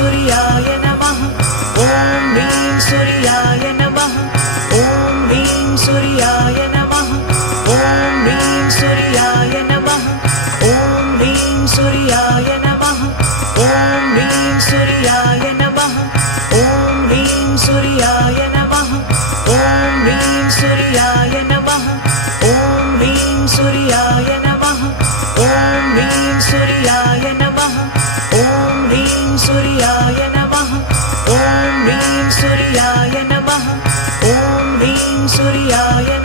सूर्याय नमः ॐ ह्रीं सूर्याय नमः ॐ ह्रीं सूर्याय नमः ॐ ह्रीं सूर्याय नमः ॐ ह्रीं सूर्याय नमः ॐ ह्रीं सूर्याय नमः ॐ ह्रीं सूर्याय नमः ॐ ह्रीं सूर्याय नमः ॐ ह्रीं सूर्याय नमः ॐ ह्रीं सूर्याय नमः ॐ ह्रीं सूर्याय नमः ॐ ह्रीं सूर्याय नमः ॐ ह्रीं सूर्याय